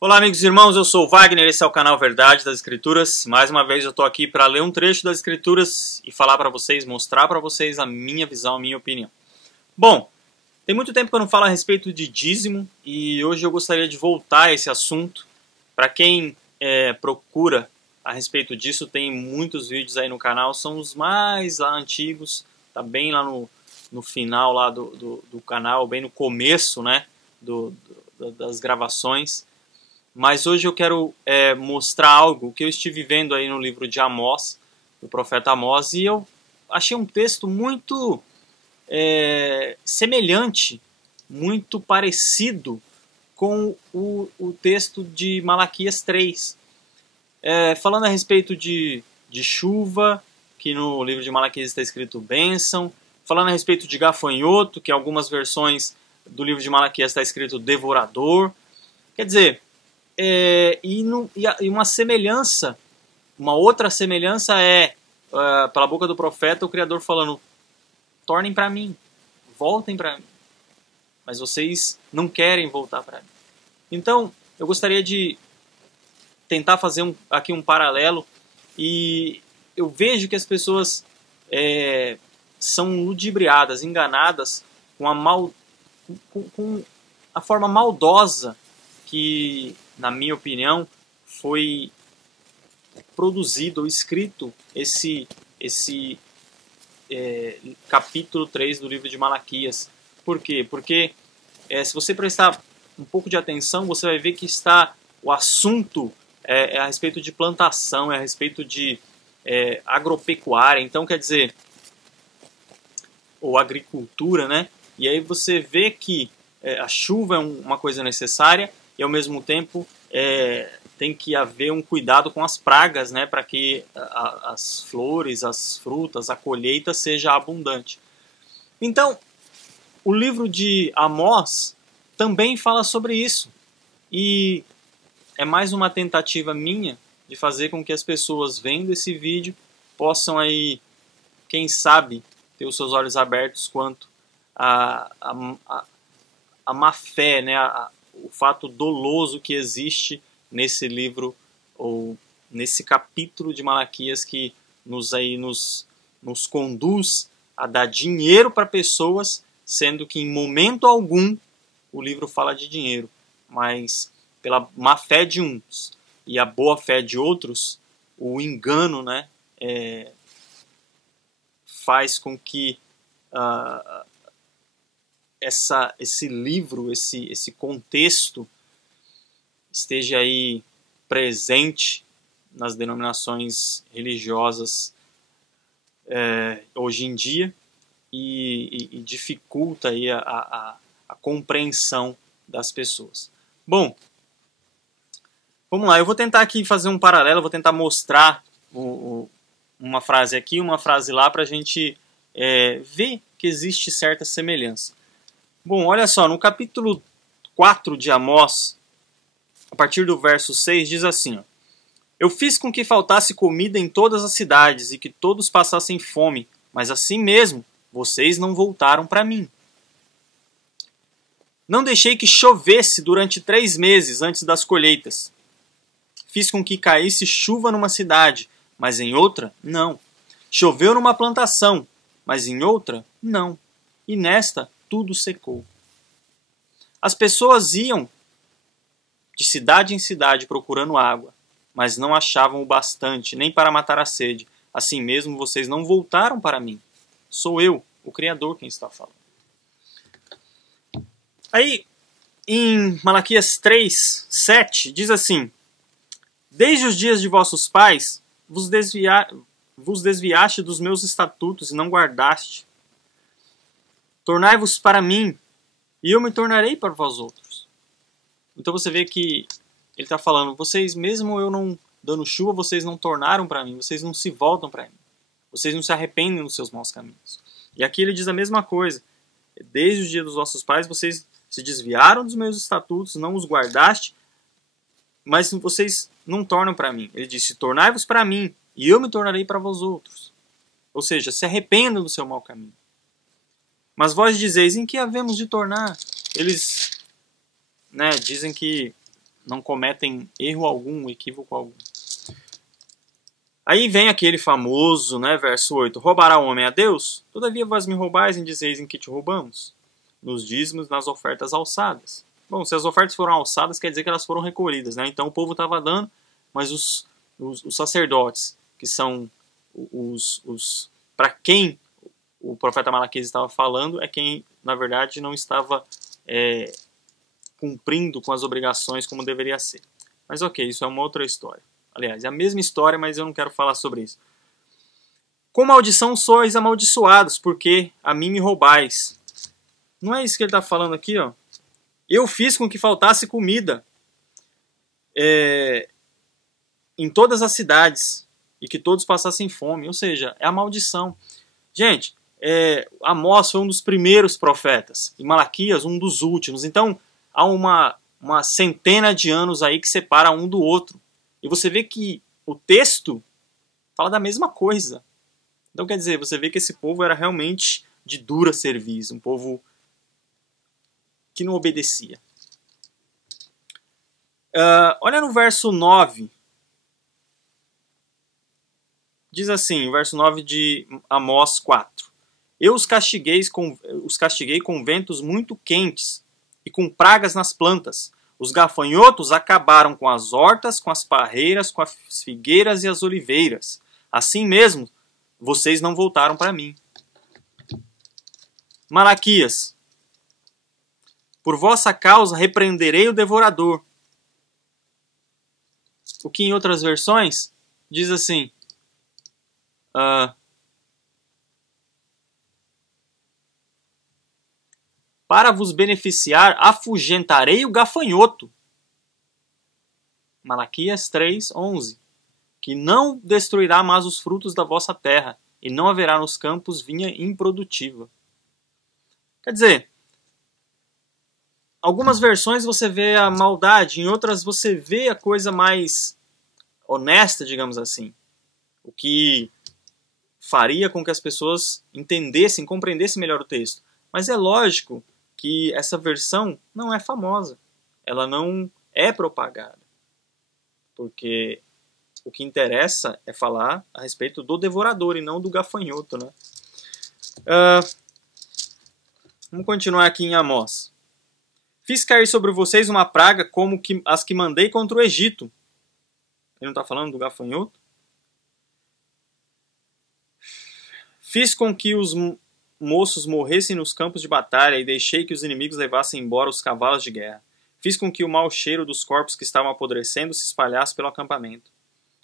Olá, amigos e irmãos, eu sou o Wagner, esse é o canal Verdade das Escrituras. Mais uma vez eu estou aqui para ler um trecho das Escrituras e falar para vocês, mostrar para vocês a minha visão, a minha opinião. Bom, tem muito tempo que eu não falo a respeito de dízimo e hoje eu gostaria de voltar a esse assunto. Para quem procura a respeito disso, tem muitos vídeos aí no canal, são os mais lá antigos, tá bem lá no final lá do canal, bem no começo, né, das gravações. Mas hoje eu quero mostrar algo que eu estive vendo aí no livro de Amós, do profeta Amós, e eu achei um texto muito semelhante, muito parecido com o texto de Malaquias 3. Falando a respeito de chuva, que no livro de Malaquias está escrito bênção, falando a respeito de gafanhoto, que em algumas versões do livro de Malaquias está escrito devorador. Quer dizer, e uma semelhança, uma outra semelhança pela boca do profeta, o Criador falando: tornem para mim, voltem para mim. Mas vocês não querem voltar para mim. Então, eu gostaria de tentar fazer aqui um paralelo, e eu vejo que as pessoas são ludibriadas, enganadas com a forma maldosa que, na minha opinião, foi produzido ou escrito esse capítulo 3 do livro de Malaquias. Por quê? Porque se você prestar um pouco de atenção, você vai ver que o assunto é a respeito de plantação, é a respeito de agropecuária, então quer dizer, ou agricultura, né? E aí você vê que a chuva é uma coisa necessária, e ao mesmo tempo tem que haver um cuidado com as pragas, né, para que as flores, as frutas, a colheita seja abundante. Então, o livro de Amós também fala sobre isso. E é mais uma tentativa minha de fazer com que as pessoas vendo esse vídeo possam aí, quem sabe, ter os seus olhos abertos quanto a má fé, né, o fato doloso que existe nesse livro, ou nesse capítulo de Malaquias, que nos conduz a dar dinheiro para pessoas, sendo que em momento algum o livro fala de dinheiro, mas pela má fé de uns e a boa fé de outros, o engano, né, faz com que esse livro, esse contexto esteja aí presente nas denominações religiosas hoje em dia e dificulta aí a compreensão das pessoas. Bom, vamos lá, eu vou tentar aqui fazer um paralelo, vou tentar mostrar uma frase aqui, uma frase lá, para a gente ver que existe certa semelhança. Bom, olha só, no capítulo 4 de Amós, a partir do verso 6, diz assim: eu fiz com que faltasse comida em todas as cidades e que todos passassem fome, mas assim mesmo vocês não voltaram para mim. Não deixei que chovesse durante 3 meses antes das colheitas. Fiz com que caísse chuva numa cidade, mas em outra, não. Choveu numa plantação, mas em outra, não. E nesta, tudo secou. As pessoas iam de cidade em cidade procurando água, mas não achavam o bastante, nem para matar a sede. Assim mesmo, vocês não voltaram para mim. Sou eu, o Criador, quem está falando. Aí, em Malaquias 3, 7, diz assim: desde os dias de vossos pais, vos desviaste dos meus estatutos e não guardaste. Tornai-vos para mim, e eu me tornarei para vós outros. Então você vê que ele está falando: vocês, mesmo eu não dando chuva, vocês não tornaram para mim, vocês não se voltam para mim. Vocês não se arrependem dos seus maus caminhos. E aqui ele diz a mesma coisa: desde o dia dos vossos pais, vocês se desviaram dos meus estatutos, não os guardaste, mas vocês não tornam para mim. Ele disse: tornai-vos para mim, e eu me tornarei para vós outros. Ou seja, se arrependam do seu mau caminho. Mas vós dizeis: em que havemos de tornar? Eles dizem que não cometem erro algum, equívoco algum. Aí vem aquele famoso, né, verso 8. Roubará o homem a Deus? Todavia vós me roubais e dizeis em que te roubamos? Nos dízimos, nas ofertas alçadas. Bom, se as ofertas foram alçadas, quer dizer que elas foram recolhidas, né? Então o povo estava dando, mas os sacerdotes, que são os para quem o profeta Malaquias estava falando, é quem, na verdade, não estava cumprindo com as obrigações como deveria ser. Mas ok, isso é uma outra história. Aliás, é a mesma história, mas eu não quero falar sobre isso. Com maldição sois amaldiçoados, porque a mim me roubais. Não é isso que ele está falando aqui, ó. Eu fiz com que faltasse comida em todas as cidades e que todos passassem fome. Ou seja, é a maldição. Gente, Amós foi um dos primeiros profetas e Malaquias um dos últimos. Então, há uma centena de anos aí que separa um do outro. E você vê que o texto fala da mesma coisa. Então, quer dizer, você vê que esse povo era realmente de dura serviço, um povo que não obedecia. Olha no verso 9. Diz assim, o verso 9 de Amós 4. Eu os castiguei com ventos muito quentes e com pragas nas plantas. Os gafanhotos acabaram com as hortas, com as parreiras, com as figueiras e as oliveiras. Assim mesmo, vocês não voltaram para mim. Malaquias. Por vossa causa repreenderei o devorador. O que em outras versões diz assim. Para vos beneficiar, afugentarei o gafanhoto. Malaquias 3:11. Que não destruirá mais os frutos da vossa terra, e não haverá nos campos vinha improdutiva. Quer dizer, algumas versões você vê a maldade, em outras você vê a coisa mais honesta, digamos assim. O que faria com que as pessoas entendessem, compreendessem melhor o texto. Mas é lógico que essa versão não é famosa. Ela não é propagada. Porque o que interessa é falar a respeito do devorador e não do gafanhoto, né? Vamos continuar aqui em Amós. Fiz cair sobre vocês uma praga como as que mandei contra o Egito. Ele não está falando do gafanhoto? Fiz com que os moços morressem nos campos de batalha e deixei que os inimigos levassem embora os cavalos de guerra. Fiz com que o mau cheiro dos corpos que estavam apodrecendo se espalhasse pelo acampamento.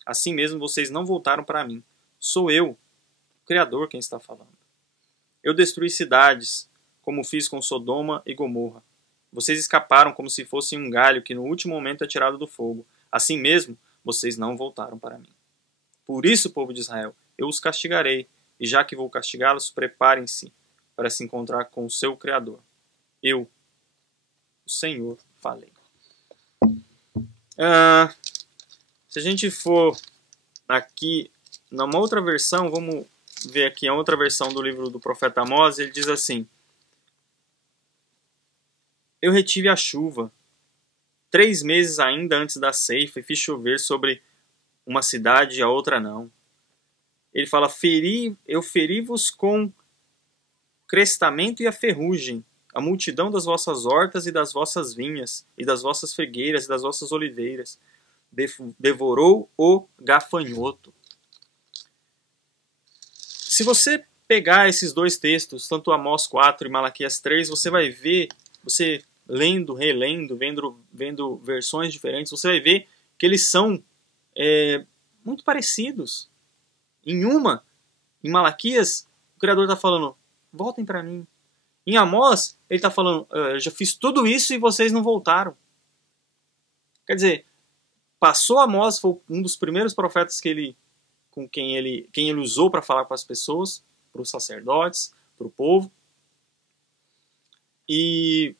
Assim mesmo vocês não voltaram para mim. Sou eu, o Criador, quem está falando. Eu destruí cidades, como fiz com Sodoma e Gomorra. Vocês escaparam como se fossem um galho que no último momento é tirado do fogo. Assim mesmo, vocês não voltaram para mim. Por isso, povo de Israel, eu os castigarei. E já que vou castigá-los, preparem-se para se encontrar com o seu Criador. Eu, o Senhor, falei. Se a gente for aqui, numa outra versão, vamos ver aqui a outra versão do livro do profeta Amós, ele diz assim: eu retive a chuva 3 meses ainda antes da ceifa e fiz chover sobre uma cidade e a outra não. Ele fala, eu feri-vos com crestamento e a ferrugem, a multidão das vossas hortas e das vossas vinhas, e das vossas figueiras e das vossas oliveiras. Devorou o gafanhoto. Se você pegar esses dois textos, tanto Amós 4 e Malaquias 3, você vai ver, você lendo, relendo, vendo versões diferentes, você vai ver que eles são muito parecidos. Em Malaquias, o Criador está falando, voltem para mim. Em Amós, ele está falando, eu já fiz tudo isso e vocês não voltaram. Quer dizer, passou Amós, foi um dos primeiros profetas quem ele usou para falar para as pessoas, para os sacerdotes, para o povo. E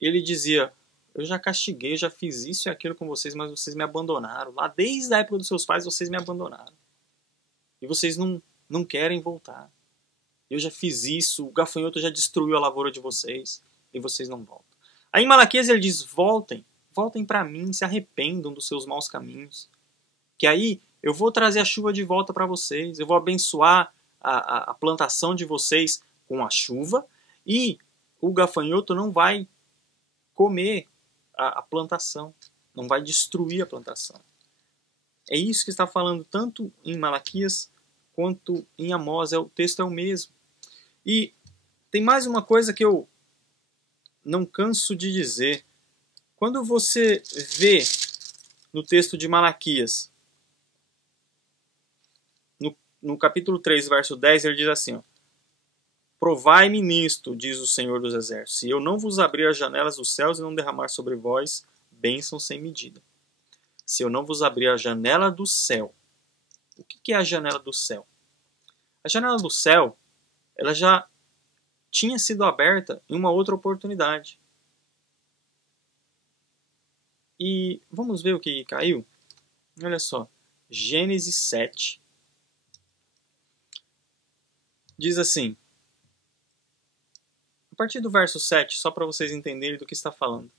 ele dizia, eu já castiguei, eu já fiz isso e aquilo com vocês, mas vocês me abandonaram. Lá desde a época dos seus pais, vocês me abandonaram. E vocês não querem voltar. Eu já fiz isso, o gafanhoto já destruiu a lavoura de vocês, e vocês não voltam. Aí em Malaquias ele diz, voltem. voltem para mim, se arrependam dos seus maus caminhos. Que aí eu vou trazer a chuva de volta para vocês, eu vou abençoar a plantação de vocês com a chuva e o gafanhoto não vai comer a plantação, não vai destruir a plantação. É isso que está falando tanto em Malaquias quanto em Amós, o texto é o mesmo. E tem mais uma coisa que eu não canso de dizer. Quando você vê no texto de Malaquias, no capítulo 3, verso 10, ele diz assim, ó, provai-me nisto, diz o Senhor dos Exércitos, se eu não vos abrir as janelas dos céus e não derramar sobre vós bênção sem medida. Se eu não vos abrir a janela do céu. O que é a janela do céu? A janela do céu, ela já tinha sido aberta em uma outra oportunidade. E vamos ver o que caiu? Olha só, Gênesis 7. Diz assim, a partir do verso 7, só para vocês entenderem do que está falando.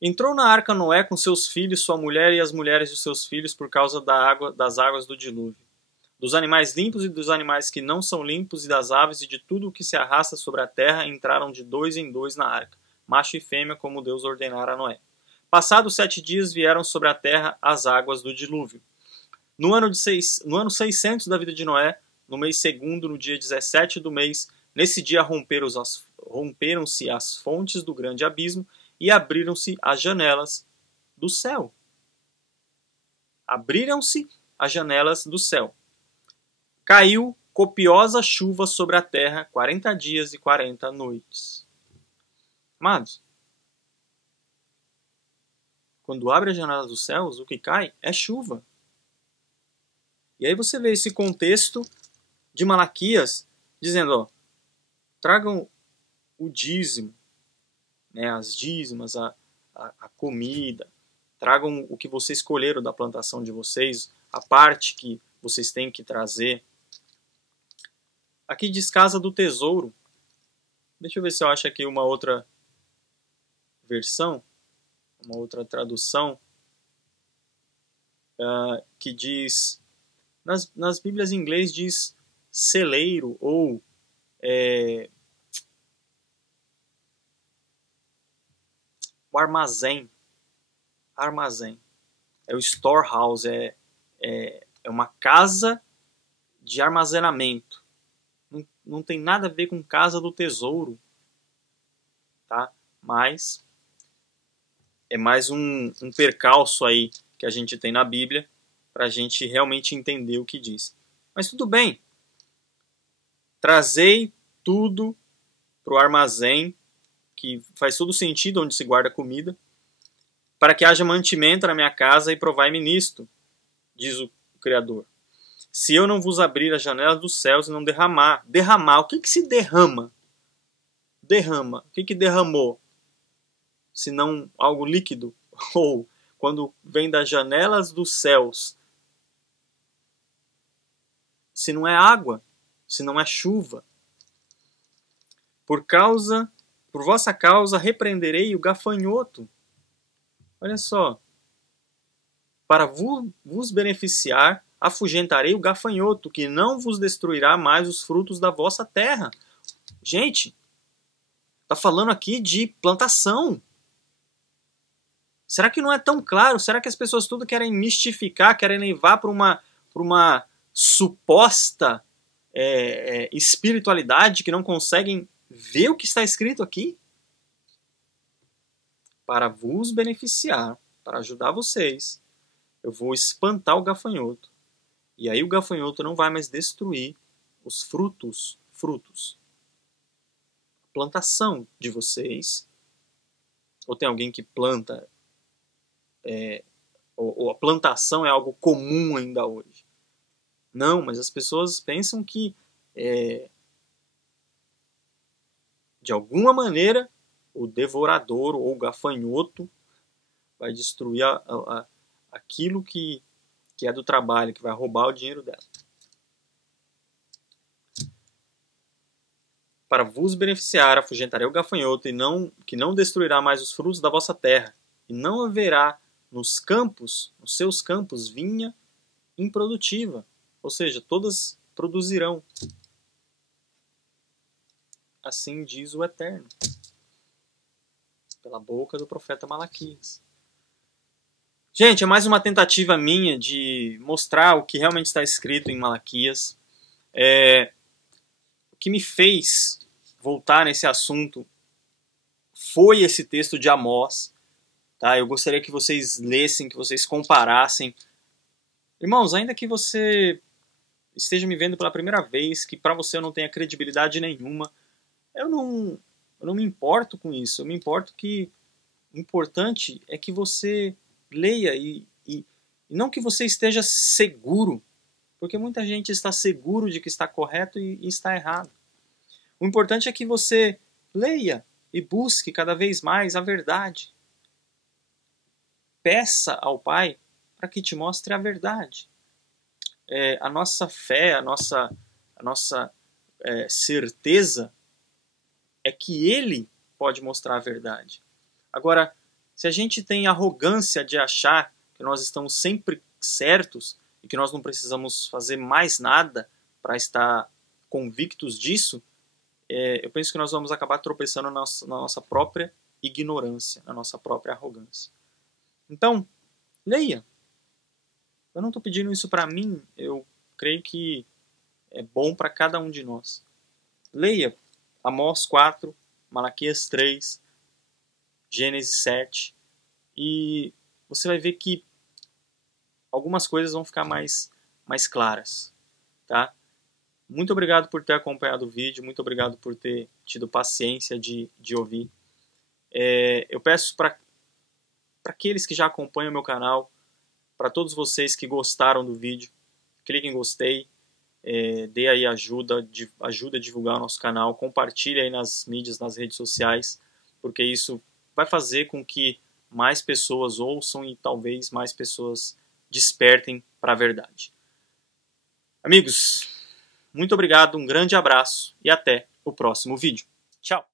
Entrou na arca Noé com seus filhos, sua mulher e as mulheres de seus filhos por causa das águas do dilúvio. Dos animais limpos e dos animais que não são limpos e das aves e de tudo o que se arrasta sobre a terra entraram de 2 em 2 na arca, macho e fêmea como Deus ordenara a Noé. Passados 7 dias vieram sobre a terra as águas do dilúvio. No ano 600 da vida de Noé, no mês segundo, no dia 17 do mês, nesse dia romperam-se as fontes do grande abismo e abriram-se as janelas do céu. Abriram-se as janelas do céu. Caiu copiosa chuva sobre a terra 40 dias e 40 noites. Amados, quando abre as janelas dos céus, o que cai é chuva. E aí você vê esse contexto de Malaquias dizendo, ó, tragam o dízimo, né, as dízimas, a comida, tragam o que vocês escolheram da plantação de vocês, a parte que vocês têm que trazer. Aqui diz casa do tesouro. Deixa eu ver se eu acho aqui uma outra versão, uma outra tradução, que diz, nas Bíblias em inglês diz celeiro ou o armazém. Armazém. É o storehouse, é uma casa de armazenamento. Não tem nada a ver com casa do tesouro, tá? Mas é mais um percalço aí que a gente tem na Bíblia para a gente realmente entender o que diz. Mas tudo bem. Trazei tudo para o armazém, que faz todo sentido onde se guarda comida, para que haja mantimento na minha casa e provai-me nisto, diz o Criador. Se eu não vos abrir as janelas dos céus e não derramar. Derramar, o que se derrama? Derrama, o que derramou? Se não algo líquido? Ou quando vem das janelas dos céus, se não é água, se não é chuva. Por vossa causa repreenderei o gafanhoto. Olha só. Para vos beneficiar, afugentarei o gafanhoto, que não vos destruirá mais os frutos da vossa terra. Gente, está falando aqui de plantação. Será que não é tão claro? Será que as pessoas tudo querem mistificar, querem levar para uma suposta espiritualidade que não conseguem ver o que está escrito aqui? Para vos beneficiar, para ajudar vocês, eu vou espantar o gafanhoto. E aí o gafanhoto não vai mais destruir os frutos. A plantação de vocês. Ou tem alguém que planta, ou a plantação é algo comum ainda hoje. Não, mas as pessoas pensam que de alguma maneira o devorador ou o gafanhoto vai destruir aquilo que é do trabalho, que vai roubar o dinheiro dela. para vos beneficiar, afugentarei o gafanhoto, que não destruirá mais os frutos da vossa terra, e não haverá nos seus campos, vinha improdutiva, ou seja, todas produzirão. Assim diz o Eterno, pela boca do profeta Malaquias. Gente, é mais uma tentativa minha de mostrar o que realmente está escrito em Malaquias. O que me fez voltar nesse assunto foi esse texto de Amós. Tá? Eu gostaria que vocês lessem, que vocês comparassem. Irmãos, ainda que você esteja me vendo pela primeira vez, que para você eu não tenha credibilidade nenhuma, eu não me importo com isso. Eu me importo que o importante é que você leia e não que você esteja seguro, porque muita gente está seguro de que está correto e está errado. O importante é que você leia e busque cada vez mais a verdade. Peça ao Pai para que te mostre a verdade. A nossa fé, a nossa certeza é que Ele pode mostrar a verdade. Agora, se a gente tem arrogância de achar que nós estamos sempre certos e que nós não precisamos fazer mais nada para estar convictos disso, eu penso que nós vamos acabar tropeçando na nossa própria ignorância, na nossa própria arrogância. Então, leia. Eu não estou pedindo isso para mim, eu creio que é bom para cada um de nós. Leia Amós 4, Malaquias 3, Gênesis 7, e você vai ver que algumas coisas vão ficar mais claras. Tá? Muito obrigado por ter acompanhado o vídeo, muito obrigado por ter tido paciência de ouvir. Eu peço para aqueles que já acompanham o meu canal, para todos vocês que gostaram do vídeo, clique em gostei, dê aí ajuda a divulgar o nosso canal, compartilhe aí nas mídias, nas redes sociais, porque isso vai fazer com que mais pessoas ouçam e talvez mais pessoas despertem para a verdade. Amigos, muito obrigado, um grande abraço e até o próximo vídeo. Tchau!